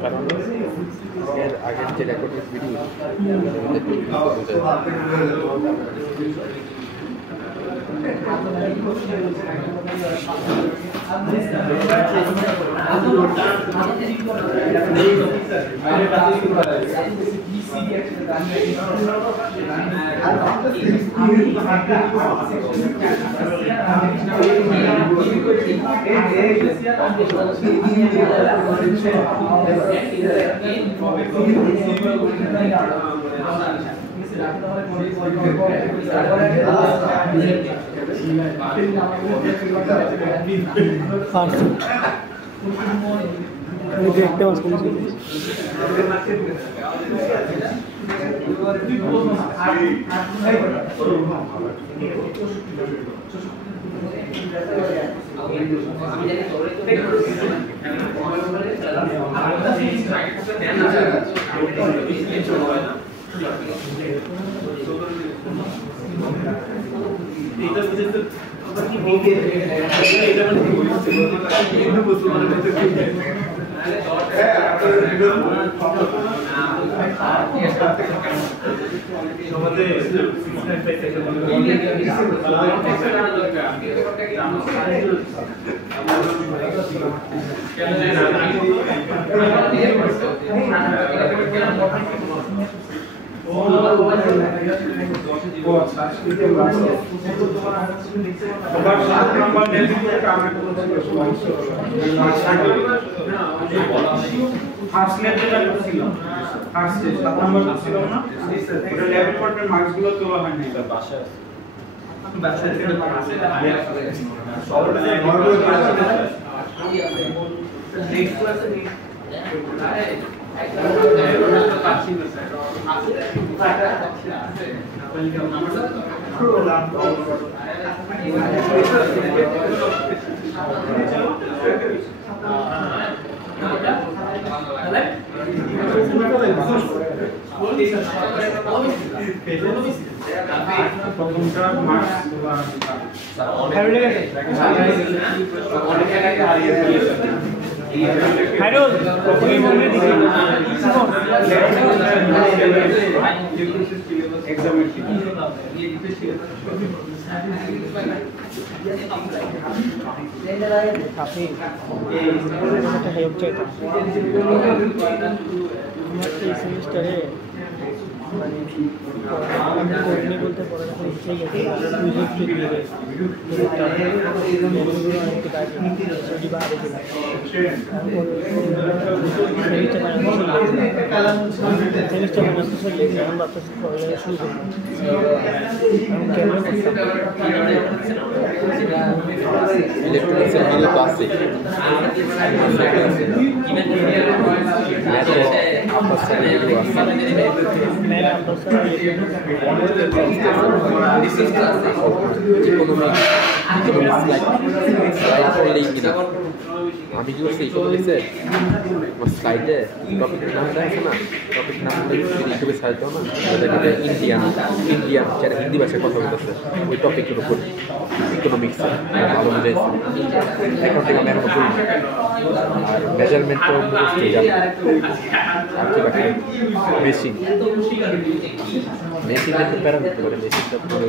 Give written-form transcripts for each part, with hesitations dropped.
কারণ এর আগের যে রেকর্ডেড ভিডিও বলতে পড়াশোনা ঠিক আছে আমি কি করছি ইকোনমিক্সে স্লাইডে টপিকের নামটা আছে না, টপিক নামটা ইউটিউবে সার্চ দাও না, ওদেরকে ইন্ডিয়ান যারা হিন্দি ভাষায় কথা বলতেছে ওই টপিকের উপর ইকোনমিক্সে ভালো বুঝাইছে। এখন থেকে আমি এখনো করি আর মেজারমেন্টও মুখস্থ জানি। আর কি বাকি বেসিক একটু প্যারা হতে পারে, বেসিকটা পরে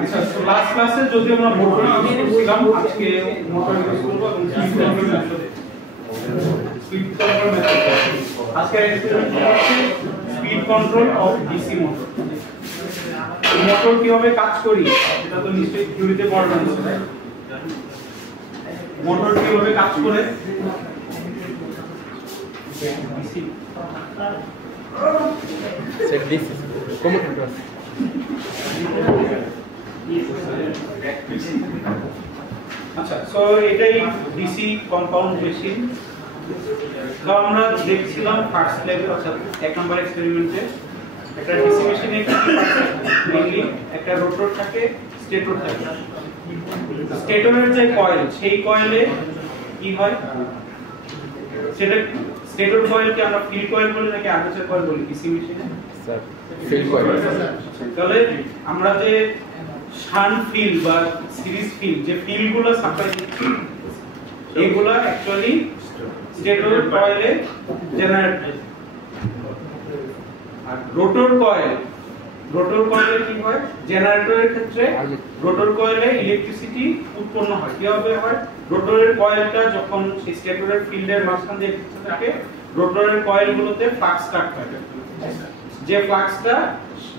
আচ্ছা লাস্ট ক্লাসে যদি আমরা মোটর ইউজ করছিলাম, আজকে মোটর ইউজ করব এবং স্পিড কন্ট্রোল মেথড। আজকে এক্সপেরিমেন্ট হচ্ছে speed control of DC motor. Motor কিভাবে কাজ করি এটা তো নিশ্চয়ই থিওরিতে পড়বেন। মোটর কিভাবে কাজ করে Set this. ¿Cómo que entras? আচ্ছা, সো এটাই ডিসি কম্পাউন্ড মেশিন। তো আমরা দেখছিলাম ফার্স্ট লেভেল অর্থাৎ 1 নম্বর এক্সপেরিমেন্টে একটা ডিসি মেশিনে মেইনলি একটা রোটর থাকে, স্টেটর থাকে। স্টেটরের যে কয়েল, সেই কয়েলে কি হয় সেটা স্টেটর কয়েলকে আমরা ফিল্ড কয়েল বলি নাকি আর্মেচার কয়েল বলি ডিসি মেশিনে? Sir field coil. তাহলে আমরা যে শান্ট ফিল্ড বা সিরিজ ফিল্ড যে ফিল্ডগুলো সাপ্লাই দিচ্ছি এগুলো অ্যাকচুয়ালি স্টেটর কয়েলে জেনারেট হয়। আর রোটর কয়েলে কি হয়, জেনারেটরের ক্ষেত্রে রোটর কয়েলে ইলেকট্রিসিটি উৎপন্ন হয়। কিভাবে হয়, রোটরের কয়েলটা যখন স্টেটরের ফিল্ডের মাঝখান দিয়ে থাকে, রোটরের কয়েলগুলোতে ফ্লাক্স কাট হয়। যে ফ্লাক্সটা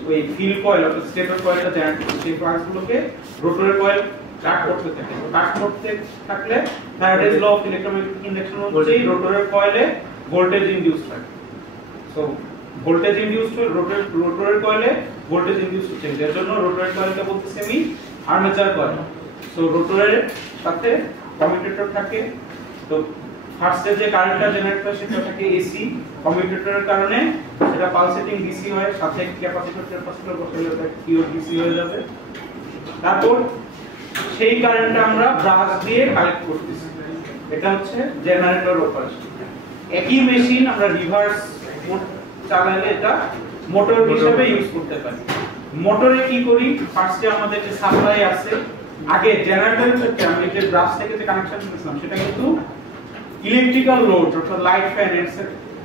ওই ফিল্ড কয়েল অর্থাৎ স্টেটর কয়েলটা জেনারেট করে, সেই ফ্লাক্সগুলোকে রোটরের কয়েল কাট করতে থাকে। কাট করতে থাকলে ফ্যারাডেজ ল অফ ইলেক্ট্রোম্যাগনেটিক ইন্ডাকশন অনুযায়ী রোটরের কয়েলে ভোল্টেজ ইনডিউস হয়। সো ভোল্টেজ ইনডিউসড হয় রোটরের কয়েলে, ভোল্টেজ ইনডিউসড হচ্ছে। এর জন্য রোটরের কয়েলকে বলতেছি আমি আর্মেচার কয়েল। সো রোটরের সাথে কমিউটেটর থাকে। তো ফার্স্টে যে কারেন্টটা জেনারেট হয় সেটা থাকে এসি, কমিউটেটরের কারণে সেটা পালসেটিং ডিসি হয়, সাথে ক্যাপাসিটর বসালে এটা পিওর ডিসি হয়ে যাবে। তারপর সেই কারেন্টটা আমরা ব্রাশ দিয়ে কালেক্ট করতেছি। এটা হচ্ছে জেনারেটর অপারেশন। একই মেশিন আমরা রিভার্স চালালে এটা মোটর হিসেবে ইউজ করতে পারি। মোটরে কি করি, ফার্স্টে আমাদের যে সাপ্লাই আছে, আগে জেনারেটরের ক্ষেত্রে আমি যে ব্রাশ থেকে যে কানেকশন করেছিলাম সেটা কিন্তু ইলেকট্রিক্যাল লোড অর্থাৎ লাইট ফ্যান,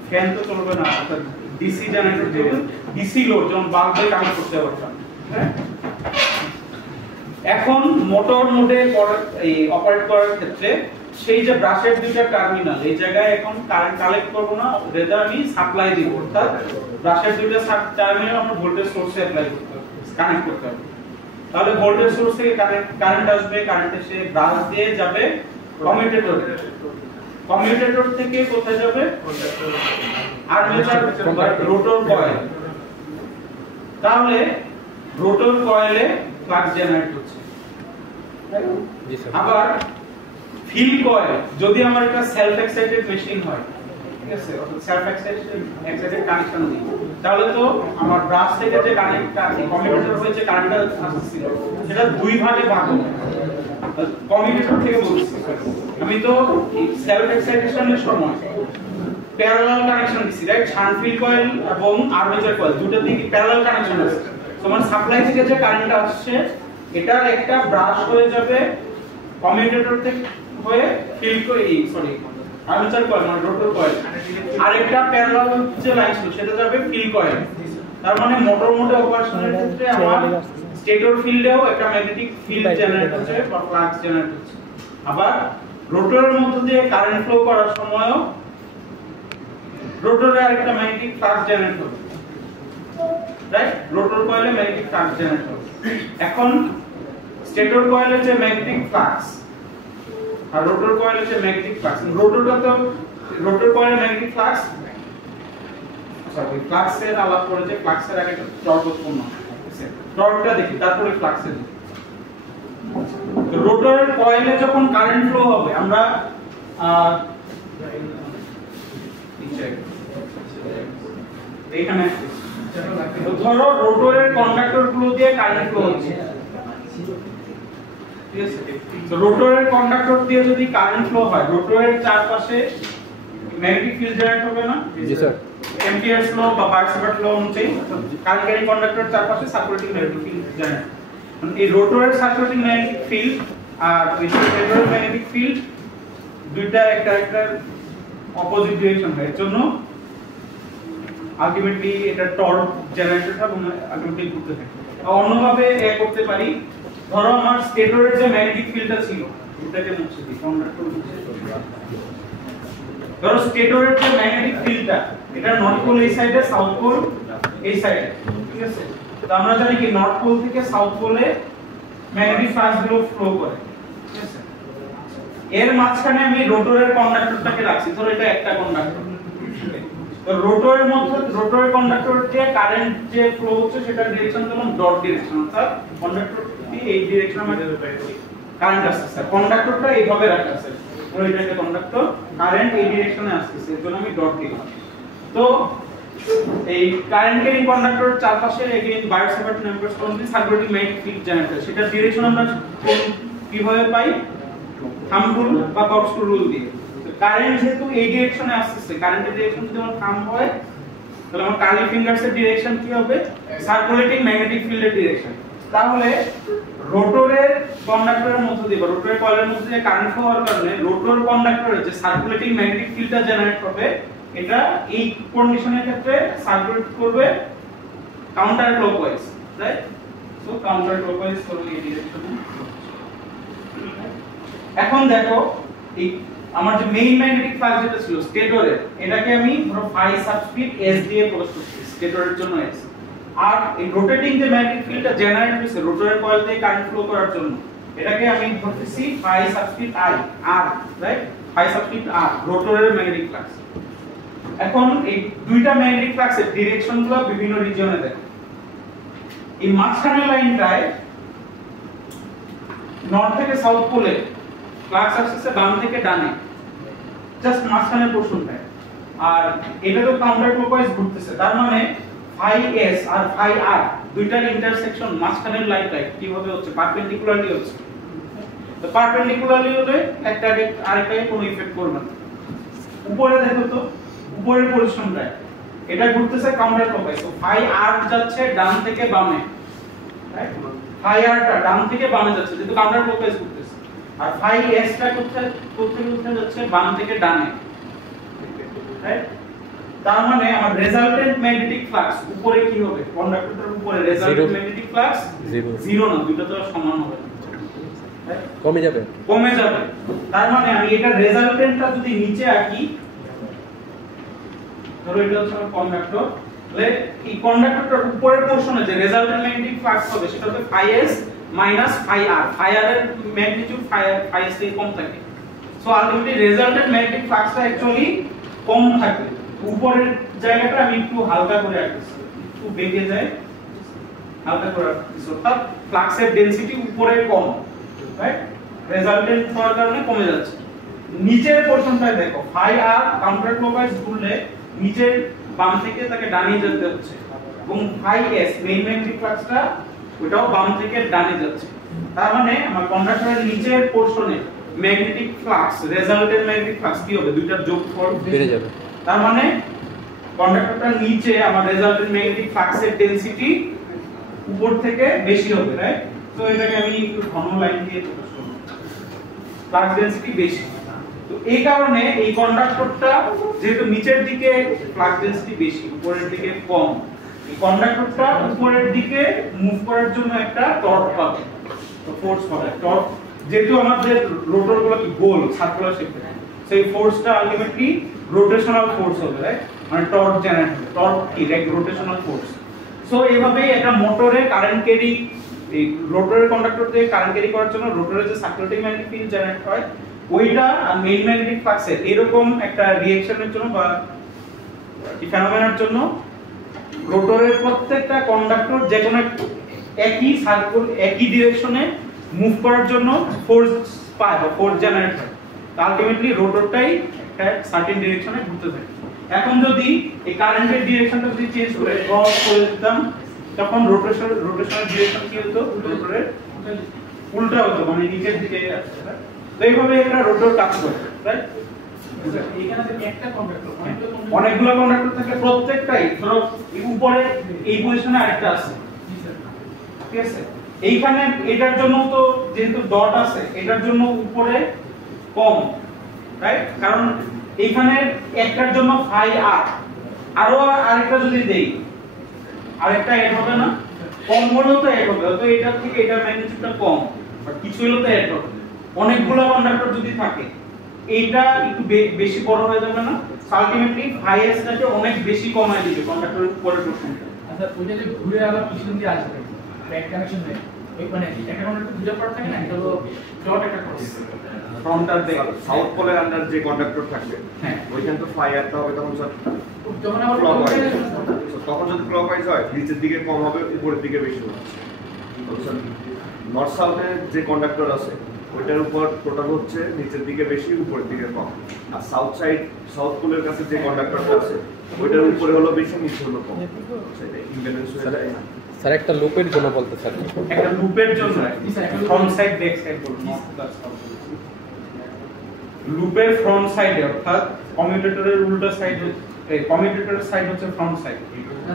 ফ্যান তো চলবে না, অর্থাৎ ডিসি জেনারেটর থেকে ডিসি লোড যেমন বাল্ব দিয়ে কানেক্ট করতে পারতাম। হ্যাঁ, এখন মোটর মোডে এই অপারেট করার ক্ষেত্রে সেই যে ব্রাশের দুইটা টার্মিনাল, এই জায়গায় এখন কারেন্ট কালেক্ট করব না, রেজার আমি সাপ্লাই দিব। অর্থাৎ ব্রাশের দুইটা টার্মিনাল আমরা ভোল্টেজ সোর্সে অ্যাপ্লাই করতে হবে, কানেক্ট করতে হবে। তাহলে ভোল্টেজ সোর্স থেকে কারেন্ট আসবে, কারেন্ট এসে ব্রাশ দিয়ে যাবে কমিউটেটরে। কমিউটেটর থেকে কোথায় যাবে, আর্মেচার রোটর কয়েল। তাহলে রোটর কয়েলে ফ্লাক্স জেনারেট হচ্ছে। আবার ফিল্ড কয়েল, যদি আমার একটা সেলফ এক্সাইটেড মেশিন হয়, ঠিক আছে, অর্থাৎ সেলফ এক্সাইটেড কানেকশন দিই, তাহলে তো আমার ব্রাশ থেকে যে কানেক্টটা কমিউটেটর হয়ে যে কারেন্টটা আসছিল সেটা দুই ভাগে ভাগ হবে। কমিউটেটর থেকে বলছি আমি তো সেলফ এক্সাইটেশনের সময় প্যারালাল কানেকশন দিছি, রাইট? শান্ট ফিল্ড কয়েল এবং আর্মেচার কয়েল দুটো দিকে প্যারালাল কানেকশন আছে। তোমার সাপ্লাই থেকে যে কারেন্টটা আসছে এটার একটা ব্রাশ হয়ে যাবে কমিউটেটর থেকে হয়ে field coil, sorry armature coil মানে রোটর কয়েল, আর একটা প্যারালাল যে লাইন ছিল সেটা যাবে ফিল্ড কয়েল। তার মানে মোটর মোডে অপারেশনের ক্ষেত্রে আমার স্টেটর ফিল্ডেও একটা ম্যাগনেটিক ফিল্ড জেনারেট হচ্ছে বা ফ্লাক্স জেনারেট হচ্ছে। আবার রোটরের মধ্যে দিয়ে কারেন্ট ফ্লো করার সময়ও রোটরে আরেকটা ম্যাগনেটিক ফ্লাক্স জেনারেট হবে, রাইট? রোটর কয়েলে ম্যাগনেটিক ফ্লাক্স জেনারেট হবে। এখন স্টেটর কয়েলের যে ম্যাগনেটিক ফ্লাক্স আর রোটর কয়েলের যে ম্যাগনেটিক ফ্লাক্স, রোটর কয়েলের ম্যাগনেটিক ফ্লাক্স, সরি ফ্লাক্সের আলাপ করে যে ফ্লাক্সের আগে একটা টর্ক উৎপন্ন হয়, টর্কটা দেখি তারপরে ফ্লাক্সের দেখি। রোটরের কয়েলে যখন কারেন্ট ফ্লো হবে আমরা এইখানে ধরো রোটরের কন্ডাক্টর গুলো দিয়ে কারেন্ট ফ্লো হচ্ছে, ঠিক আছে? তো রোটরের কন্ডাক্টর দিয়ে যদি কারেন্ট ফ্লো হয়, রোটরের চারপাশে ম্যাগনেটিক ফিল্ড জেনারেট হবে না? জি স্যার। এম্পিয়ারস ল বা বার্কস ল অনুযায়ী কারেন্টকারী কন্ডাক্টর চারপাশে সার্কুলেটিং ম্যাগনেটিক ফিল্ড জেনারেট। এই রোটরের সার্কুলেটিং ম্যাগনেটিক ফিল্ড আর ওই স্টেটরের ম্যাগনেটিক ফিল্ড দুইটা একটা অপোজিট ডিরেকশন হয়, এর জন্য আলটিমেটলি এটা টর্ক জেনারেট হবে এবং আলটিমেটলি ঘুরতে থাকে। অন্যভাবে করতে পারি, ধরো আমার স্টেটরের যে ম্যাগনেটিক ফিল্ডটা ছিল এটাকে মুছে দিই, কন্ডাক্টর মুছে দিই। ধরো স্টেটরের যে ম্যাগনেটিক ফিল্ডটা, এটা নর্থ পোল এই সাইডে, সাউথ পোল এই সাইডে, ঠিক আছে? তো আমরা জানি কি নর্থ পোল থেকে সাউথ পোলে ম্যাগনেটিক ফ্লাক্স গুলো ফ্লো করে, ঠিক আছে? এর মাঝখানে আমি রোটরের কন্ডাক্টরটাকে রাখছি, ধরো এটা একটা কন্ডাক্টর। তো রোটরের মধ্যে, রোটরের কন্ডাক্টরের যে কারেন্ট যে ফ্লো হচ্ছে সেটা ডিরেকশন হলো ডট ডিরেকশন, অর্থাৎ কন্ডাক্টরটি এই ডিরেকশনে মধ্যে কারেন্ট আসছে, কন্ডাক্টরটা এইভাবে রাখা আছে, ধরো এটা একটা কন্ডাক্টর, কারেন্ট এই ডিরেকশনে আসছে, এর জন্য আমি ডট দিলাম। তো এই কারেন্ট ক্যারিং কন্ডাক্টরের চারপাশে again Biot Savart numbers from the circulating magnetic field generator, সেটা ডিরেকশন আমরা কিভাবে পাই? থাম্ব রুল বা কর্কস্ক্রু রুল দিয়ে। কারেন্ট যেহেতু এই ডিরেকশনে আসছে, কারেন্টের ডিরেকশন যদি আমার থাম্ব হয় তাহলে আমার কার্লি ফিঙ্গারস এর ডিরেকশন কি হবে? সার্কুলেটিং ম্যাগনেটিক ফিল্ডের ডিরেকশন। তাহলে রোটরের কন্ডাক্টরের মধ্যে দিয়ে, রোটরের কয়েলের মধ্যে দিয়ে কারেন্ট ফ্লো হওয়ার কারণে রোটর কন্ডাক্টরের যে সার্কুলেটিং ম্যাগনেটিক ফিল্ডটা জেনারেট হবে, এটা এই কন্ডিশনের ক্ষেত্রে সার্কুলেট করবে counter clockwise, right? So counter clockwise করবে এই ডিরেকশনে। এখন দেখো এই আমার যে মেইন ম্যাগনেটিক ফ্লাক্স যেটা ছিল স্টেটরের, এটাকে আমি ধরো ফাই সাবস্ক্রিপ্ট s দিয়ে প্রকাশ করছি, স্টেটরের জন্য s। আর এই রোটেটিং যে ম্যাগনেটিক ফিল্ডটা জেনারেট হইছে রোটরের কয়েল দিয়ে কারেন্ট ফ্লো করার জন্য, এটাকে আমি ধরতেছি phi subscript i r, right? Phi subscript r রোটরের ম্যাগনেটিক ফ্লাক্স। এখন এই দুইটা ম্যাগনেটিক ফ্লাক্সের ডিরেকশনগুলো বিভিন্ন রিজিয়নে দেখো। এই মাঝখানের লাইনটায় নর্থ থেকে সাউথ পোলে ফ্লাক্স আসছে বাম থেকে ডানে, জাস্ট মাঝখানের পোরশনটায়। আর এটা তো কাউন্টার ক্লকওয়াইজ ঘুরতেছে, তার মানে ফাই s আর ফাই r দুইটার ইন্টারসেকশন মাঝখানের লাইনটায় কিভাবে হচ্ছে? পারপেন্ডিকুলারলি হচ্ছে। তো পারপেন্ডিকুলারলি হলে একটা আরেকটাকে কোনো ইফেক্ট করবে না। উপরে দেখো তো, উপরের পজিশনটায় এটা ঘুরতেছে কাউন্টার ক্লকওয়াইজ, তো ফাই r যাচ্ছে ডান থেকে বামে, রাইট? ফাই r টা ডান থেকে বামে যাচ্ছে যেহেতু কাউন্টার ক্লকওয়াইজ ঘুরতেছে, আর ফাই s টা কোথায় যাচ্ছে? বাম থেকে ডানে, রাইট? তার মানে আমার রেজাল্টেন্ট ম্যাগনেটিক ফ্লাক্স উপরে কি হবে? কন্ডাক্টরের উপরে রেজাল্টেন্ট ম্যাগনেটিক ফ্লাক্স জিরো না, দুটো তো সমান হবে, কমে যাবে, কমে যাবে। তার মানে আমি এটা রেজাল্টেন্টটা যদি নিচে আঁকি, ধরো এটা হচ্ছে আমার কন্ডাক্টর, তাহলে এই কন্ডাক্টরটার উপরের পোরশনে যে রেজাল্টেন্ট ম্যাগনেটিক ফ্লাক্স হবে সেটা হবে phi s minus phi r। Phi r এর ম্যাগনিটিউড ফাই s থেকে কম থাকে, সো আলটিমেটলি রেজাল্টেন্ট ম্যাগনেটিক ফ্লাক্সটা অ্যাকচুয়ালি কম থাকে। উপরের জায়গাটা আমি একটু হালকা করে আঁকছি, একটু বেঁকে যায়, হালকা করে আঁকছি, অর্থাৎ ফ্লাক্সের ডেনসিটি উপরে কম, রাইট? রেজাল্টেন্ট হওয়ার কারণে কমে যাচ্ছে। নিচের পোরশনটায় দেখো ফাই r কাউন্টার ক্লকওয়াইজ ঘুরলে নিচের বাম থেকে তাকে ডানে যেতে হচ্ছে, এবং ফাই s মেইন ম্যাগনেটিক ফ্লাক্সটা ওটাও বাম থেকে ডানে যাচ্ছে। তার মানে আমার কন্ডাক্টরের নিচের পোরশনে magnetic flux, resultant magnetic flux কি হবে? দুইটার যোগফল বেড়ে যাবে। তার মানে কন্ডাক্টরটার নিচে আমার রেজাল্টেন্ট ম্যাগনেটিক ফ্লাক্সের ডেনসিটি উপর থেকে বেশি হবে, রাইট? তো এটাকে আমি একটু ঘন লাইন দিয়ে প্রকাশ করব, ফ্লাক্স ডেনসিটি বেশি। তো এই কারণে এই কন্ডাক্টরটা যেহেতু নিচের দিকে ফ্লাক্স ডেনসিটি বেশি, উপরের দিকে কম, এই কন্ডাক্টরটা উপরের দিকে মুভ করার জন্য একটা টর্ক পাবে, তো ফোর্স পাবে। টর্ক যেহেতু আমাদের রোটরগুলো কি গোল সার্কুলার শেপে, সেই ফোর্সটা আলটিমেটলি রোটেশনাল ফোর্স হবে, রাইট? মানে টর্ক জেনারেট হবে। টর্ক কি? Rotational force. সো এইভাবেই একটা মোটরে কারেন্ট ক্যারি, এই রোটরের কন্ডাক্টর দিয়ে কারেন্ট ক্যারি করার জন্য রোটরের যে সার্কুলেটিং ম্যাগনেটিক ফিল্ড জেনারেট হয় ওইটা আর মেইন ম্যাগনেটিক ফ্লাক্সের এরকম একটা রিঅ্যাকশনের জন্য বা এই ফেনোমেনার জন্য রোটরের প্রত্যেকটা কন্ডাক্টর যে কোনো একই সার্কুল একই ডিরেকশনে মুভ করার জন্য ফোর্স পায় বা ফোর্স জেনারেট হয়। আলটিমেটলি রোটরটাই একটা সার্টেন ডিরেকশনে ঘুরতে থাকে। এখন যদি এই কারেন্টের ডিরেকশনটা যদি চেঞ্জ করে ক্রস করে দিতাম, তখন রোটেশনাল ডিরেকশন কি হতো? রোটরের উল্টা হতো, মানে নিচের দিকে আসছে। তো এইভাবে একটা রোটর কাজ করে, রাইট? এখানে থেকে একটা কন্ডাক্টর, অনেকগুলো কন্ডাক্টর থাকে, প্রত্যেকটাই ধরো উপরে এই পজিশনে আরেকটা আছে, ঠিক আছে? এইখানে এটার জন্য তো যেহেতু ডট আছে, এটার জন্য উপরে কম, রাইট? কারণ এইখানে একটার জন্য ফাই r, আরো আরেকটা যদি দেই আরেকটা এড হবে না, কম হলেও তো অ্যাড হবে, তো এটা থেকে এটা ম্যাগনিটিউডটা কম, বাট কিছু হলেও তো অ্যাড হবে। অনেকগুলো কন্ডাক্টর যদি থাকে এইটা একটু বেশি বড় হয়ে যাবে না, আলটিমেটলি হাইয়েস্টটাকে অনেক বেশি কমায় দিবে কন্ডাক্টরের উপরের পোরশনটা। আচ্ছা ওইটা যে ঘুরে আবার পিছন দিয়ে আসবে ব্যাক কানেকশন নেই ওই মানে একটা কন্ডাক্টর দুটো পার্ট থাকে না, এটা হলো ডট একটা ক্রস ফ্রন্ট আর ব্যাক। সাউথ পোলের আন্ডার যে কন্ডাক্টর থাকবে হ্যাঁ ওইখান তো ফায়ারটা হবে তখন স্যার যখন আবার ক্লকওয়াইজ, তখন যদি ক্লকওয়াইজ হয় নিচের দিকে কম হবে উপরের দিকে বেশি হবে। নর্থ সাউথে যে কন্ডাক্টর আছে ওইটার উপর টোটাল হচ্ছে নিচের দিকে বেশি উপরের দিকে কম, আর সাউথ সাইড সাউথ পোলের কাছে যে কন্ডাক্টরটা আছে ওইটার উপরে হলো বেশি নিচে হলো কম, সেটা ইমব্যালেন্স হয়ে যায়। স্যার একটা লুপের জন্য বলতে স্যার, একটা লুপের জন্য ফ্রন্ট সাইড ব্যাক সাইড বলুন, লুপের ফ্রন্ট সাইডে অর্থাৎ কমিউটেটরের উল্টো সাইড, এই কমিউটেটরের সাইড হচ্ছে ফ্রন্ট সাইড।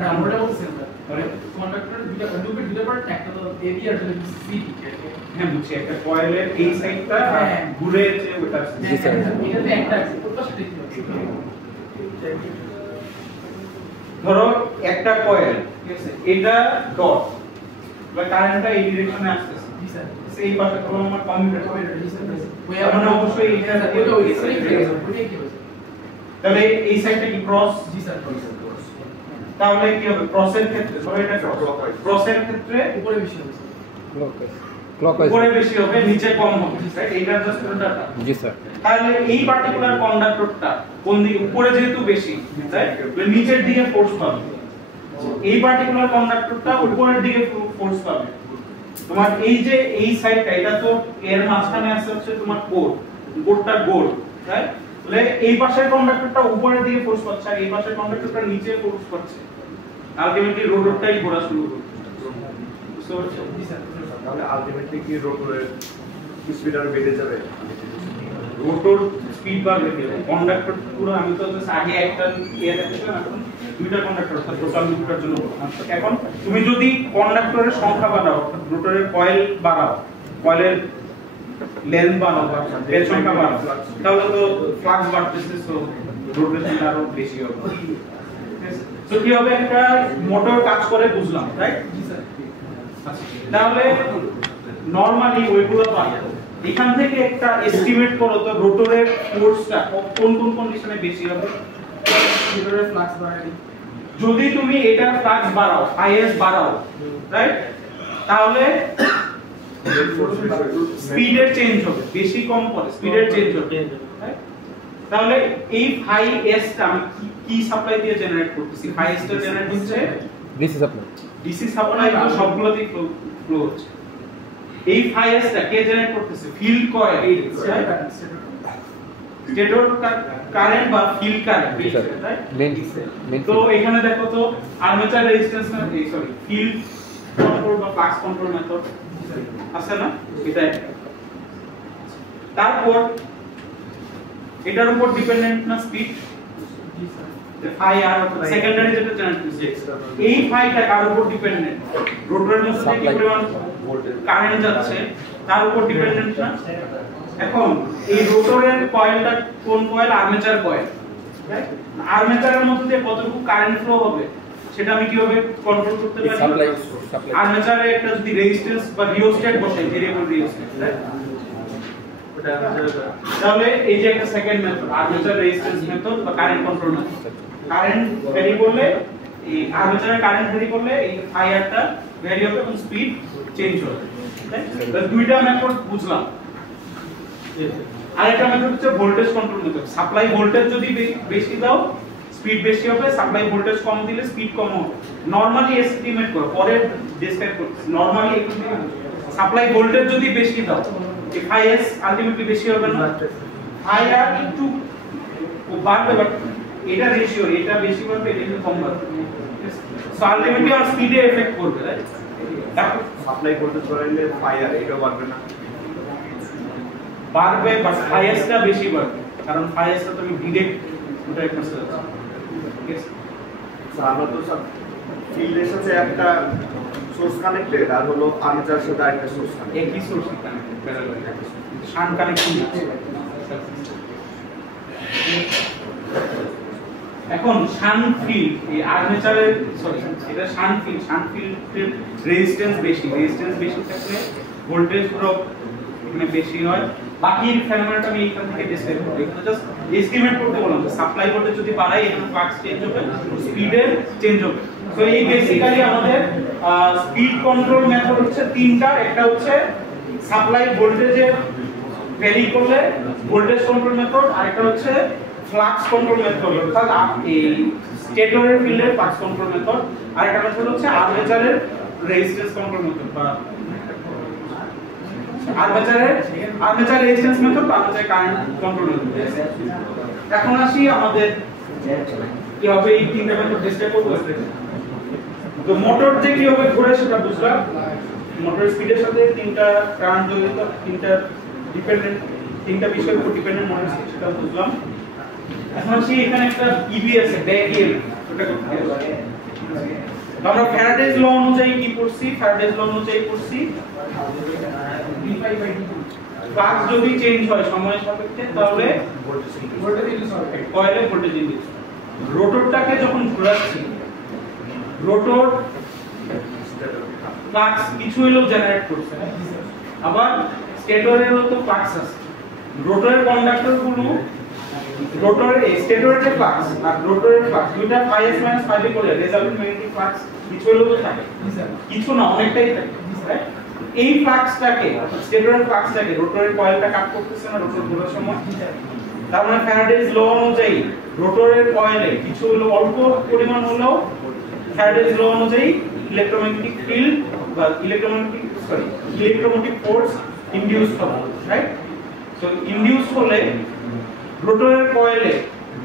না আমরা বলছি মানে কন্ডাক্টর দুটো লুপের দুটো পার্ট একটা তো এবি আর একটা সিডি। হ্যাঁ বুঝছি, একটা কয়েলের এই সাইডটা ঘুরে যে ওটা জি স্যার এটাতে একটা আছে ওটা সেটা কি আছে ধরো একটা কয়েল, ঠিক আছে, এটা ডট বা কারেন্টটা এই ডিরেকশনে আসছে, জি স্যার সেই পাশে ধরো আমার কমিউটেটর, জি স্যার ওই মানে অবশ্যই এটা ওটা ওই সাইড থেকে ওটা কি হয়েছে তাহলে এই সাইডটা কি ক্রস, জি স্যার তাহলে কি হবে ক্রসের ক্ষেত্রে ধরো এটা ক্রস, ক্রসের ক্ষেত্রে উপরে বেশি হয়েছে ক্লকওয়াইজ উপরে বেশি হবে নিচে কম হবে, রাইট? এটা জাস্ট উল্টাটা। জি স্যার তাহলে এই পার্টিকুলার কন্ডাক্টরটা কোন দিকে, উপরে যেহেতু বেশি, রাইট, নিচের দিকে ফোর্স পাবে। এই পার্টিকুলার কন্ডাক্টরটা উপরের দিকে ফোর্স পাবে। তোমার এই যে এই সাইডটা, এটা তো এর মাঝখানে আছে হচ্ছে তোমার কোর, কোরটা গোল, রাইট? তাহলে এই পাশের কন্ডাক্টরটা উপরের দিকে ফোর্স পাচ্ছে আর এই পাশের কন্ডাক্টরটা নিচে ফোর্স পাচ্ছে, আলটিমেটলি রোটরটাই ঘোরা শুরু করবে। বুঝতে পারছো? জি স্যার তাহলে আলটিমেটলি কি রোটরের স্পিড আরো বেড়ে যাবে? রোটর স্পিড বাড়বে কি কন্ডাক্টর পুরো, আমি তো জাস্ট আগে একটা ইয়ে দেখছিলাম, এখন দুইটা কন্ডাক্টর অর্থাৎ টোটাল লুপটার জন্য বলছি। এখন তুমি যদি কন্ডাক্টরের সংখ্যা বাড়াও অর্থাৎ রোটরের কয়েল বাড়াও, কয়েলের লেন্থ বাড়াও বা এর সংখ্যা বাড়াও, তাহলে তো ফ্লাক্স বাড়তেছে, সো রোটেশন আরো বেশি হবে। তো কি হবে, একটা মোটর কাজ করে বুঝলাম, রাইট? জি স্যার তাহলে নরমালি ওইগুলো পাবো, এখান থেকে একটা এস্টিমেট করো তো রোটরের ফোর্সটা কোন কোন কন্ডিশনে বেশি হবে। রোটরের ফ্লাক্স বাড়াই যদি তুমি এটা ফ্লাক্স বাড়াও, আইএস বাড়াও, রাইট, তাহলে স্পিডের চেঞ্জ হবে, বেশি কম করে স্পিডের চেঞ্জ হবে, right? তাহলে এই ফাই এসটা আমি কি সাপ্লাই দিয়ে জেনারেট করতেছি, ফাই এসটা জেনারেট হচ্ছে দিস ইজ আপনার ডিসি সাপ্লাই, তো সবগুলোতেই ফ্লো হচ্ছে। এই ফাই এসটা কে জেনারেট করতেছে, ফিল্ড কয়েল, স্টেটর কারেন্ট বা ফিল্ড কারেন্ট, রাইট? মেইন তো এখানে দেখো তো আর্মেচার রেজিস্ট্যান্স না, সরি ফিল্ড কন্ট্রোল বা ফ্লাক্স কন্ট্রোল মেথড আছে না, এটা তারপর এটার উপর ডিপেন্ডেন্ট না স্পিড, ফাই আর সেকেন্ডারি যেটা জেনারেট করছে, এই ফাইটা কার উপর ডিপেন্ডেন্ট, রোটরের মধ্যে কি পরিমাণ কারেন্ট যাচ্ছে তার উপর ডিপেন্ডেন্ট না। এখন এই রোটরের কয়েলটা কোন কয়েল, আর্মেচার কয়েল, আর্মেচারের মধ্যে দিয়ে কতটুকু কারেন্ট ফ্লো হবে সেটা আমি কিভাবে কন্ট্রোল করতে পারি, সাপ্লাই আর্মেচারে একটা যদি রেজিস্ট্যান্স বা রিওস্ট্যাট বসাই, ভেরিয়েবল রিওস্ট্যাট, তাহলে এই যে একটা second method armature resistance method বা current control method, current vary করলে এই আর্মেচারের কারেন্ট ভ্যারি করলে এই ফায়ারটা ভ্যারি হবে এবং স্পিড চেঞ্জ হবে, তাই দুইটা মেথড বুঝলাম। আরেকটা মেথড হচ্ছে voltage control method, supply voltage যদি বেশি দাও স্পিড বেশি হবে, সাপ্লাই ভোল্টেজ কম দিলে স্পিড কম হবে। নরমালি এস্টিমেট করো, পরে ডেসক্রাইব করতেছি। নরমালি সাপ্লাই ভোল্টেজ যদি বেশি দাও এফআইএস আলটিমেটলি বেশি হবে না, আইআর একটু বাড়বে, বাট এটা রেশিও, এটা বেশি বাড়বে, এটা একটু কম বাড়বে, সো আলটিমেটলি আর স্পিডে এফেক্ট করবে, রাইট? সাপ্লাই ভোল্টেজ বাড়াইলে ফায়ার এটাও বাড়বে না, বাড়বে, বাট ফাইএসটা বেশি বাড়বে, কারণ ফাইএসটা তুমি ডিরেক্ট ওটা একটা ঠিক আছে। স্যার আমরা তো সব ফিল্ডের সাথে একটা সোর্স কানেক্টেড আর হলো আর্মেচারের সাথে আরেকটা সোর্স কানেক্টেড, একই source connected, parallel shunt connection আছে। এখন শান ফিল্ড এই আর্মেচারের সরি এটা শান ফিল্ডের রেজিস্ট্যান্স বেশি থাকলে ভোল্টেজ ড্রপ এখানে বেশি হয়। বাকি ফেনোমেননটা আমি এখান থেকে ডিসক্রাইব করব, এখানে জাস্ট এস্টিমেট করতে বললাম যে সাপ্লাই ভোল্টেজ যদি বাড়াই এখানে ফ্লাক্স চেঞ্জ হবে, স্পিডে চেঞ্জ হবে। সো এই বেসিক্যালি আমাদের স্পিড কন্ট্রোল মেথড হচ্ছে তিনটা, একটা হচ্ছে সাপ্লাই ভোল্টেজে ভ্যারি করলে ভোল্টেজ কন্ট্রোল মেথড, আর একটা হচ্ছে ফ্লাক্স কন্ট্রোল মেথড অর্থাৎ এই স্টেটরের ফিল্ডের ফ্লাক্স কন্ট্রোল মেথড, আর একটা মেথড হচ্ছে আর্মেচারের রেজিস্ট্যান্স কন্ট্রোল মেথড বা আর্মেচার রেজিস্ট্যান্স মেথড বা আর্মেচার কারেন্ট কন্ট্রোল মেথড। এখন আসি আমাদের কি হবে এই তিনটা মেথড ডিসক্রাইব করব। তো মোটর যে কিভাবে ঘোরে সেটা বুঝলাম, মোটর স্পিডের সাথে তিনটা কারেন্ট জড়িত, তিনটা বিষয়ের উপর ডিপেন্ডেন্ট মোটর স্পিড সেটা বুঝলাম। এখন আসি এখানে একটা ইবি আছে ব্যাক ইএমএফ, ওটা করতে হবে। আমরা ফ্যারাডেজ ল অনুযায়ী কি পড়ছি, ফ্লাক্স যদি চেঞ্জ হয় সময়ের সাপেক্ষে তাহলে কয়েলে ভোল্টেজ ইনডিউস। রোটরটাকে যখন ঘোরাচ্ছি, রোটর ফ্লাক্স কিছু হলেও জেনারেট করছে, আবার স্টেটরেরও তো ফ্লাক্স আছে। রোটরের কন্ডাক্টরগুলো স্টেটরের যে ফ্লাক্স আর রোটরের ফ্লাক্স দুইটা ∅s - ∅b করে রেজাল্টেন্ট ম্যাগনেটিক ফ্লাক্স কিছু হলেও তো থাকে, কিছু না অনেকটাই থাকে। এই ফ্লাক্সটাকে স্টেটরের ফ্লাক্সটাকে রোটরের কয়েলটা কাট করতেছে না রোটর ঘোরার সময়, তার মানে ফ্যারাডেজ ল অনুযায়ী রোটরের কয়েলে কিছু হলো অল্প পরিমাণ হলেও ফ্যারাডেজ ল অনুযায়ী ইলেক্ট্রোম্যাগনেটিক ফিল্ড বা ইলেক্ট্রোমোটিভ ফোর্স ইনডিউস হবে, রাইট? সো ইনডিউস হলে রোটরের কয়েলে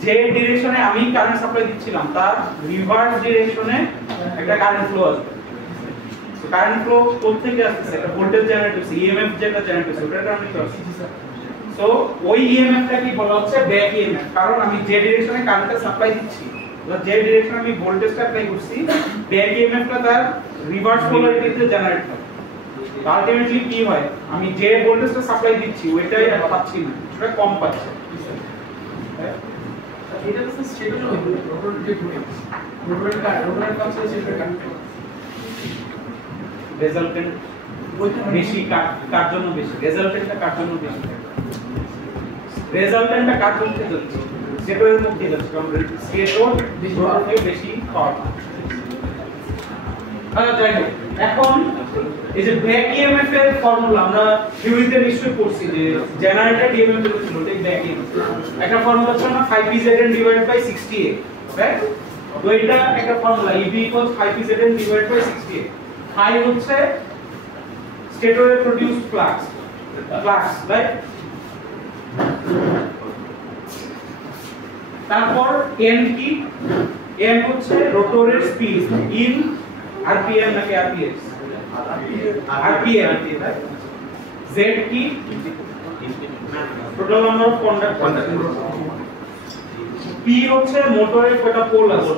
যে ডিরেকশনে আমি কারেন্ট সাপ্লাই দিচ্ছিলাম তার রিভার্স ডিরেকশনে একটা কারেন্ট ফ্লো আসবে। সো কারেন্ট ফ্লো কোথা থেকে আসছে? এটা ভোল্টেজ জেনারেট হচ্ছে, ইএমএফ যেটা জেনারেট হচ্ছে ওটার কারণে তো আসছে। সো ওই ইএমএফটা কি বলা হচ্ছে? Back EMF. কারণ আমি যে ডিরেকশনে কারেন্টটা সাপ্লাই দিচ্ছি বা যে ডিরেকশনে আমি ভোল্টেজটা অ্যাপ্লাই করছি, ব্যাক ইএমএফটা তার রিভার্স পোলারিটিতে জেনারেট হয়। আলটিমেটলি কি হয়, আমি যে ভোল্টেজটা সাপ্লাই দিচ্ছি ওইটাই আর পাচ্ছি না, সেটা কম পাচ্ছি। এটা তো স্টেটর রোটর যে ঘুরে রোটরের কাছে সেটা কাট রেজাল্টেন্ট বেশি কার জন্য বেশি, রেজাল্টেন্টটা কার জন্য বেশি, রেজাল্টেন্টটা কার জন্য যাচ্ছে, স্টেটরের মধ্যে যাচ্ছে, কারণ স্টেটর রোটরকে বেশি পাওয়ার। যাই হোক, এখন এই যে ব্যাক ইএমএফ এর ফর্মুলা আমরা থিওরিতে নিশ্চয়ই পড়ছি যে জেনারেটর ইএমএফ এর ছিল ঠিক ব্যাক ইএমএফ একটা ফর্মুলা ছিল না 5pZn / 68, রাইট? তো এটা একটা ফর্মুলা EB = 5pZn / 68। phi হচ্ছে স্টেটরে প্রোডিউস ফ্লাক্স, রাইট? তারপর n কি? n হচ্ছে রোটরের স্পিড ইন rpm নাকি rps, rpm, রাইট? z কি? Total number of conductor. p হচ্ছে মোটরের কয়টা পোল আছে,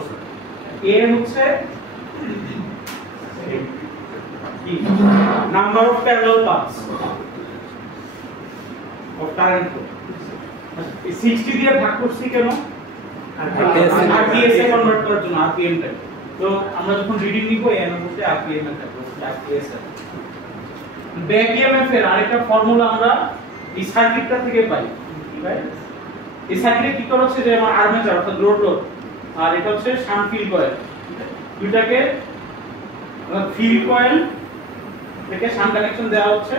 n হচ্ছে number of parallel paths of current. 60 দিয়ে ভাগ করছি কেন? rps এ কনভার্ট করার জন্য, rpm টা। তো আমরা যখন রিডিং নিব n এর মধ্যে rpm এর থাকবে, rps এর। ব্যাক ইএমএফ এর আরেকটা ফর্মুলা আমরা এই সার্কিটটা থেকে পাই, রাইট? এই সার্কিটে কি করা হচ্ছে যে আমার আর্মেচার অর্থাৎ রোটর আর এটা হচ্ছে শান্ট ফিল্ড কয়েল, দুটাকে ফিল্ড কয়েল থেকে শান্ট কানেকশন দেওয়া হচ্ছে,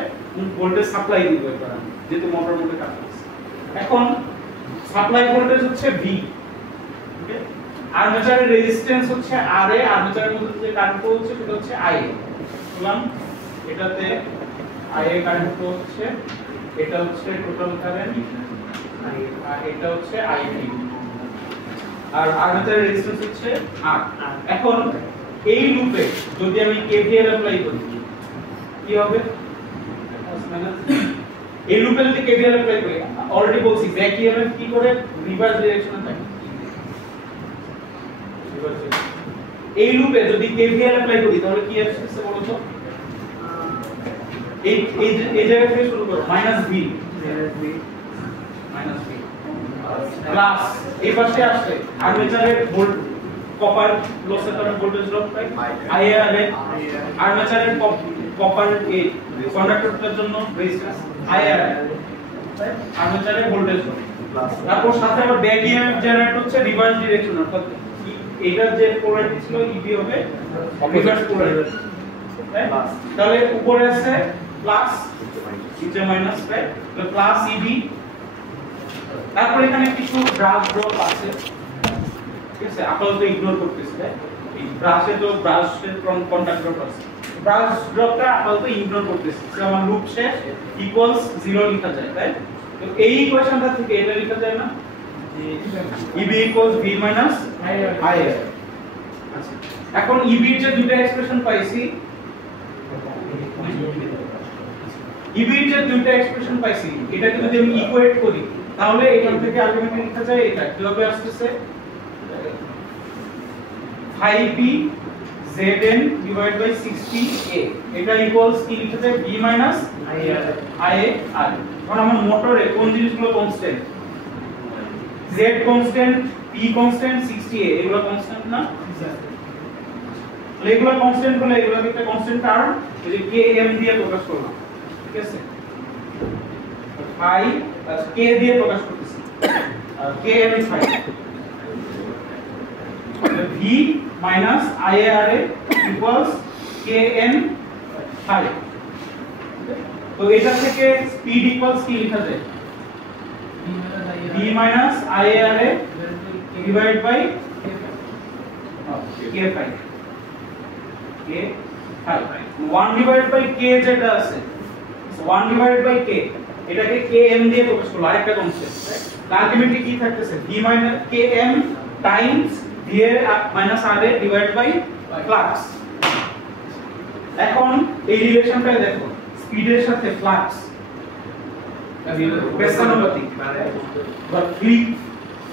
ভোল্টেজ সাপ্লাই দিব এবার যেহেতু মোটর মধ্যে কাজ করছে। এখন সাপ্লাই ভোল্টেজ হচ্ছে V, ওকে? আর্মেচারের রেজিস্ট্যান্স হচ্ছে RA, আর্মেচারের মধ্যে যে কারেন্ট ফ্লো হচ্ছে সেটা হচ্ছে IA। বললাম এটাতে IA কারেন্ট ফ্লো হচ্ছে, এটা হচ্ছে টোটাল কারেন্ট আর এটা হচ্ছে IB, আর আর্মেচারের রেজিস্ট্যান্স হচ্ছে R। এখন এই লুপে যদি আমি KVL অ্যাপ্লাই করি কি হবে? এই লুপে যদি KVL অ্যাপ্লাই করি, অলরেডি বলছি ব্যাক ইএমএফ কি করে রিভার্স ডিরেকশনে থাকে। এই লুপে যদি KVL অ্যাপ্লাই করি তাহলে কি আসছে বলো তো? এই জায়গা থেকে শুরু করো -V, প্লাস এই পাশে আসছে আর্মেচারের কপার লসের কারণে ভোল্টেজ ড্রপ পাই আইআর এ আর্মেচারের কপার এ কন্ডাক্টরটার জন্য রেজিস্ট্যান্স আইআর আর্মেচারের ভোল্টেজ ড্রপ তারপর সাথে আবার ব্যাক ইএমএফ জেনারেট হচ্ছে রিভার্স ডিরেকশন অর্থাৎ এটার যে পোলারিটি ছিল ইবি হবে রিভার্স পোলারিটি তাহলে উপরে আছে প্লাস নিচে মাইনাস রাইট তো প্লাস ইবি তারপর এখানে কিছু ব্রাশ ড্রপ আছে ঠিক আছে আপাতত ইগনোর করতেছি এই ব্রাশে তো ব্রাশের কন্টাক্ট ড্রপ আছে ব্রাশ ড্রপটা আপাতত ইগনোর করতেছি তো আমার লুপ শেষ ইকুয়ালস 0 লেখা যায় তাই তো এই ইকুয়েশনটা থেকে এটা লেখা যায় না EB equals V minus IR আচ্ছা এখন EB এর যে দুটো এক্সপ্রেশন পাইছি EB এর যে দুটো এক্সপ্রেশন পাইছি এটাকে যদি আমি ইকুয়েট করি তাহলে এখান থেকে আলটিমেটলি লেখা যায় এটা কিভাবে আসছে 5B Zn divided by 60A এটা ইকুয়ালস কি লিখা যায় V minus IR এখন আমার মোটরে কোন জিনিসগুলো constant Z constant P constant 60A এগুলো কনস্ট্যান্ট না তাহলে এগুলো কনস্ট্যান্ট হলে এগুলো একটা কনস্ট্যান্ট কারণ এই যে Km দিয়ে প্রকাশ করলাম ঠিক আছে phi K দিয়ে প্রকাশ করতেছি আর Km is phi V minus IAR equals Kn phi তো এটা থেকে স্পিড ইকুয়ালস কি লেখা যায় V minus IAR divided by K phi K phi 1 divided by K যেটা আছে 1 divided by K এটাকে Km দিয়ে প্রকাশ করব আরেকটা কনসেপ্ট আলটিমেটলি কি থাকতেছে V minus Km times V minus R divided by flux এখন এই রিলেশনটা দেখো স্পিডের সাথে ফ্লাক্স পেছানুপাতিক বা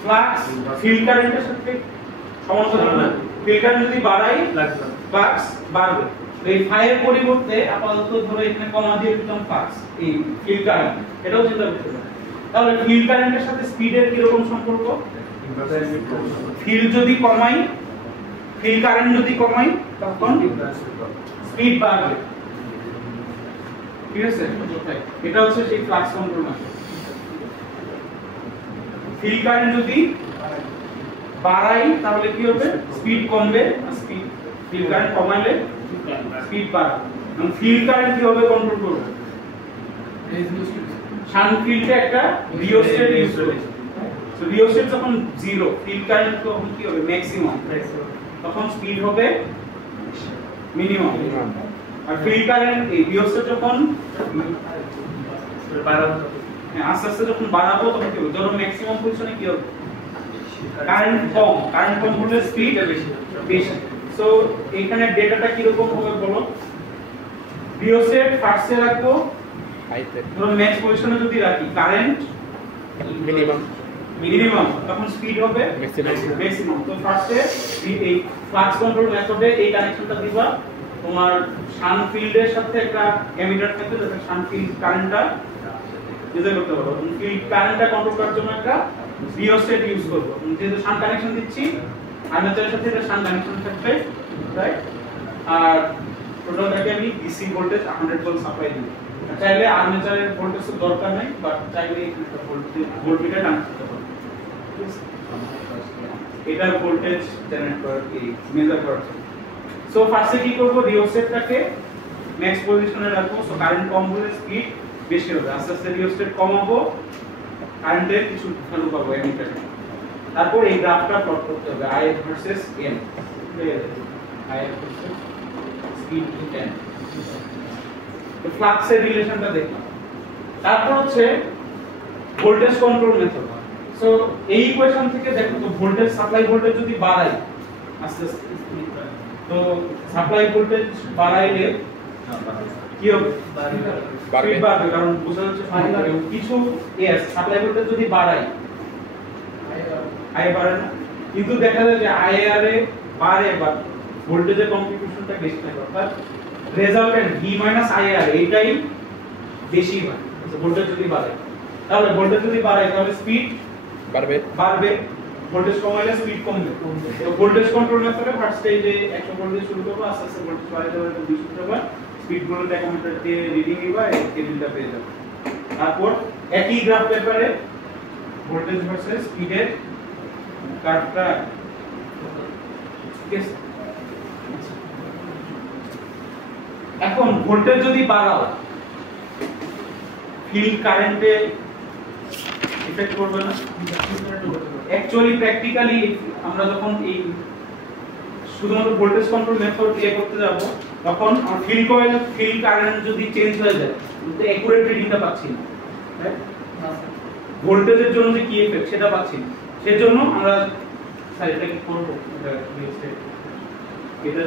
ফ্লাক্স ফিল্ড কারেন্টের সাথে সমানুপাতিক না ফিল্ড কারেন্ট যদি বাড়াই ফ্লাক্স বাড়বে এই ফাই এর পরিবর্তে আপাতত ধরো এখানে কমা দিয়ে দিতাম ফ্লাক্স এই ফিল্ড কারেন্ট এটাও চিন্তা করতে পারেন তাহলে ফিল্ড কারেন্টের সাথে স্পিডের কি রকম সম্পর্ক ফিল্ড যদি কমাই ফিল্ড কারেন্ট যদি কমাই তখন স্পিড বাড়বে ঠিক আছে এটা হচ্ছে সেই flux control method field current যদি বাড়াই তাহলে কি হবে স্পিড কমবে স্পিড ফিল্ড কারেন্ট কমাইলে স্পিড বাড়বে এবং ফিল্ড কারেন্ট কিভাবে কন্ট্রোল করব শান্ট ফিল্ডে একটা রিওস্টেট ইউজ করি সো রিওস্টেট যখন 0 ফিল্ড কারেন্ট তখন কি হবে ম্যাক্সিমাম তখন স্পিড হবে মিনিমাম আর ফিল্ড কারেন্ট এই রিওস্টেট যখন আস্তে আস্তে যখন বাড়াবো তখন কি হবে ধরো ম্যাক্সিমাম পজিশনে কি হবে কারেন্ট কম হলে স্পিড বেশি সো এখানে ডেটাটা কি রকম হবে বলো রিওস্টেট ফার্স্টে রাখবো ধরো ম্যাক্স পজিশনে যদি রাখি কারেন্ট মিনিমাম তখন স্পিড হবে ম্যাক্সিমাম তো ফার্স্টে এই ফ্লাক্স কন্ট্রোল মেথডে এই কানেকশনটা দিবা তোমার শান্ট ফিল্ডের সাথে একটা এমিটার থাকবে যাতে শান্ট ফিল্ড কারেন্টটা মেজার করতে পারো ফিল্ড কারেন্টটা কন্ট্রোল করার জন্য একটা রিওস্টেট ইউজ করব যেহেতু শান্ট কানেকশন দিচ্ছি আর্মেচারের সাথে এটা শান্ট কানেকশন থাকবে রাইট আর টোটালটাকে আমি ডিসি ভোল্টেজ 100 ভোল্ট সাপ্লাই দিই চাইলে আর্মেচারের ভোল্টেজ দরকার নাই বাট চাইলে একটা ভোল্টমিটার কানেক্ট করতে পারো এটা ভোল্টেজ জেনারেট করার এই মেজার করার সো ফার্স্টে কি করব রিওস্টেটটাকে ম্যাক্স পজিশনে রাখবো সো কারেন্ট কম হলে স্পিড বেশি হবে আস্তে আস্তে রিওস্টেট কমাবো কারেন্টের কিছু ভ্যালু পাবো এমিটারে তারপর এই গ্রাফটা প্লট করতে হবে I versus n I versus speed to 10 তো ফ্লাক্সের রিলেশনটা দেখলাম তারপর হচ্ছে ভোল্টেজ কন্ট্রোল মেথড সো এই ইকুয়েশন থেকে দেখো তো ভোল্টেজ সাপ্লাই ভোল্টেজ যদি বাড়াই আস্তে আস্তে তো সাপ্লাই ভোল্টেজ বাড়াইলে কি হবে বাড়বে কারণ বোঝা যাচ্ছে কিছু এস সাপ্লাই ভোল্টেজ যদি বাড়াই আই বাড়ে না কিন্তু দেখা যায় যে আইআর এ বাড়ে বাট ভোল্টেজের কন্ট্রিবিউশনটা বেশি থাকে অর্থাৎ রেজাল্টেন্ট V IR এইটাই বেশি হয় ভোল্টেজ যদি বাড়ে তাহলে ভোল্টেজ যদি বাড়ে তাহলে স্পিড বাড়বে ভোল্টেজ কমাইলে স্পিড কমবে তো ভোল্টেজ কন্ট্রোল মেথডে ফার্স্ট স্টেজে 100 ভোল্ট দিয়ে শুরু করব আস্তে আস্তে ভোল্টেজ বাড়াতে বাড়াতে 200 যাবে স্পিড গুলো ট্যাকোমিটার দিয়ে রিডিং নিবা এই টেবিলটা পেয়ে যাবে তারপর একই গ্রাফ পেপারে ভোল্টেজ ভার্সেস স্পিডের কার্ভটা এখন ভোল্টেজ যদি বাড়াও ফিল্ড কারেন্টে ইফেক্ট করবে না অ্যাকচুয়ালি প্র্যাকটিক্যালি আমরা যখন এই শুধুমাত্র ভোল্টেজ কন্ট্রোল মেথড ইয়ে করতে যাব তখন আমার ফিল্ড কয়েল ফিল্ড কারেন্ট যদি চেঞ্জ হয়ে যায় কিন্তু অ্যাকুরেট রিডিংটা পাচ্ছি না ভোল্টেজের জন্য যে কি এফেক্ট সেটা পাচ্ছি না সেজন্য আমরা স্যার এটা কি করব এটা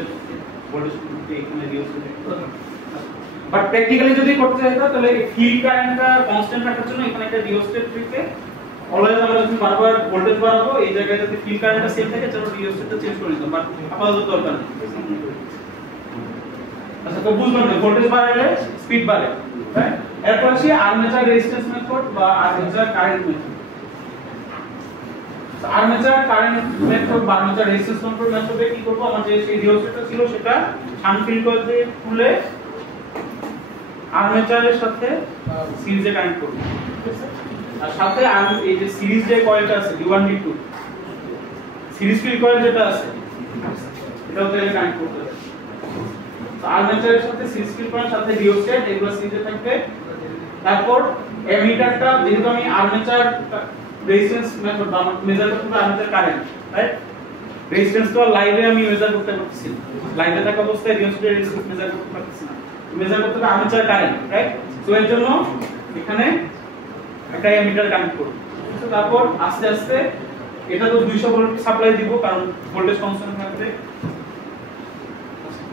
ভোল্টেজ এখানে রিওস্টেট বাট প্র্যাকটিক্যালি যদি করতে চাই তাহলে ফিল্ড কারেন্টটা কনস্ট্যান্ট রাখার জন্য এখানে একটা রিওস্টেট থেকে অলওয়েজ আমরা যখন বারবার ভোল্টেজ বাড়াবো এই জায়গায় যদি ফিল্ড কারেন্টটা সেম থাকে তাহলে রিওস্টেটটা চেঞ্জ করে নিতাম বাট আপাতত দরকার নেই আচ্ছা তো বুঝলাম না ভোল্টেজ বাড়ালে স্পিড বাড়ে রাইট এরপর আছে আর্মেচার রেজিস্ট্যান্স মেথড বা armature current method armature current method বা আর্মেচার রেজিস্ট্যান্স কন্ট্রোল মেথডে কি করব আমাদের সেই রিওস্টেটটা ছিল সেটা আনফিল্ড কয়েল দিয়ে খুলে আর্মেচারের সাথে সিরিজে কানেক্ট করব ঠিক আছে আর সাথে এই যে সিরিজ যে কয়েলটা আছে D1 D2 series field coil যেটা আছে এটাও তাহলে কানেক্ট করতে হবে তো আর্মেচারের সাথে সিরিজ ফিল্ড কয়েল সাথে রিওস্টেট এগুলো সিরিজে থাকবে তারপর এমিটারটা যেহেতু আমি আর্মেচার রেজিস্ট্যান্স মেথড বা মেজার করতে আর্মেচার কারেন্ট রাইট রেজিস্ট্যান্স তো লাইভে আমি মেজার করতে পারতেছি লাইভে থাকা অবস্থায় রিওস্টেট রেজিস্ট্যান্স মেজার করতে পারতেছি না মেজার করতে হবে আর্মেচার কারেন্ট রাইট সো এর জন্য এখানে একটা এমিটার কানেক্ট করব তারপর আস্তে আস্তে এটা তো 200 ভোল্ট সাপ্লাই দিব কারণ ভোল্টেজ কনস্ট্যান্ট থাকবে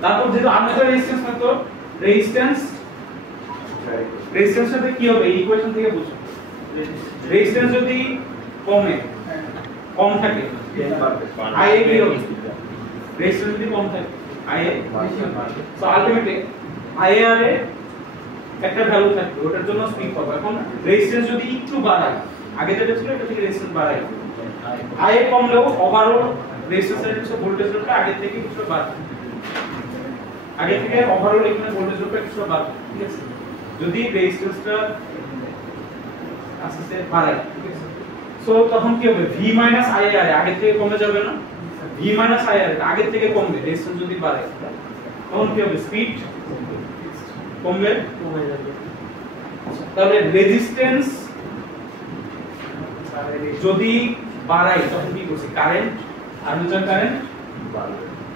তারপর যেহেতু আর্মেচার রেজিস্ট্যান্স মেথড রেজিস্ট্যান্স সাথে কি হবে এই ইকুয়েশন থেকে বুঝো রেজিস্ট্যান্স যদি কম থাকে আইএ কি হবে রেজিস্ট্যান্স যদি কম থাকে আইএ সো আলটিমেটলি আইআর এ একটা ভ্যালু থাকবে ওটার জন্য স্পিড পাবো এখন রেজিস্ট্যান্স যদি একটু বাড়ায় আগে যেটা ছিল এটা থেকে রেজিস্ট্যান্স বাড়ায় আইএ কমলেও ওভারঅল রেজিস্ট্যান্সের যে ভোল্টেজ ড্রপটা আগে থেকে কিছু বাড়বে আগে থেকে ওভারঅল এখানে ভোল্টেজ ড্রপটা কিছু বাড়বে ঠিক আছে যদি রেজিস্ট্যান্সটা আস্তে আস্তে বাড়ায় ঠিক আছে সো তখন কি হবে V IR আগে থেকে কমে যাবে না V IR আগে থেকে কমবে রেজিস্ট্যান্স যদি বাড়ে তখন কি হবে স্পিড কমবে তাহলে রেজিস্ট্যান্স যদি বাড়াই তখন কি করছে কারেন্ট আর্মেচার কারেন্ট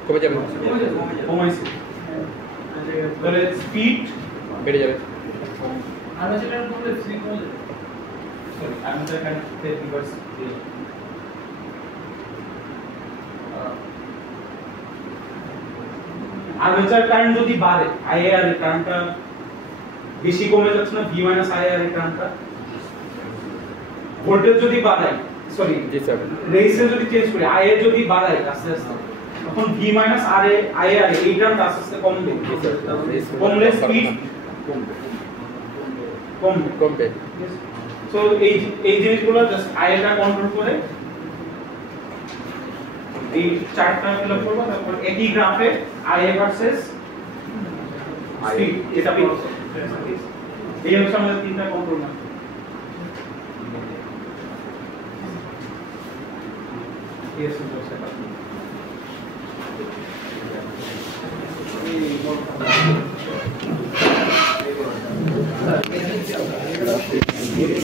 কমে যাবে কমাইছে তাহলে স্পিড বেড়ে যাবে আর্মেচার কারেন্ট কমলে স্পিড কমে যাবে সরি আর্মেচার কারেন্ট এর রিভার্স আর্মেচার কারেন্ট যদি বাড়ে আইআর এর কারেন্টটা বেশি কমে যাচ্ছে না V IR এর কারেন্টটা ভোল্টেজ যদি বাড়াই সরি জি স্যার রেজিস্ট্যান্স যদি চেঞ্জ করি আইএ যদি বাড়াই আস্তে আস্তে তখন V IR এই টার্মটা আস্তে আস্তে কমবে কমলে স্পিড কমবে সো এই জিনিসগুলো জাস্ট আইএটা কন্ট্রোল করে এই চার্টটা ফিল আপ করব তারপর একই গ্রাফে আইএ ভার্সেস স্পিড এটা পেয়ে এই হচ্ছে আমাদের তিনটা কন্ট্রোল না Yes, sir.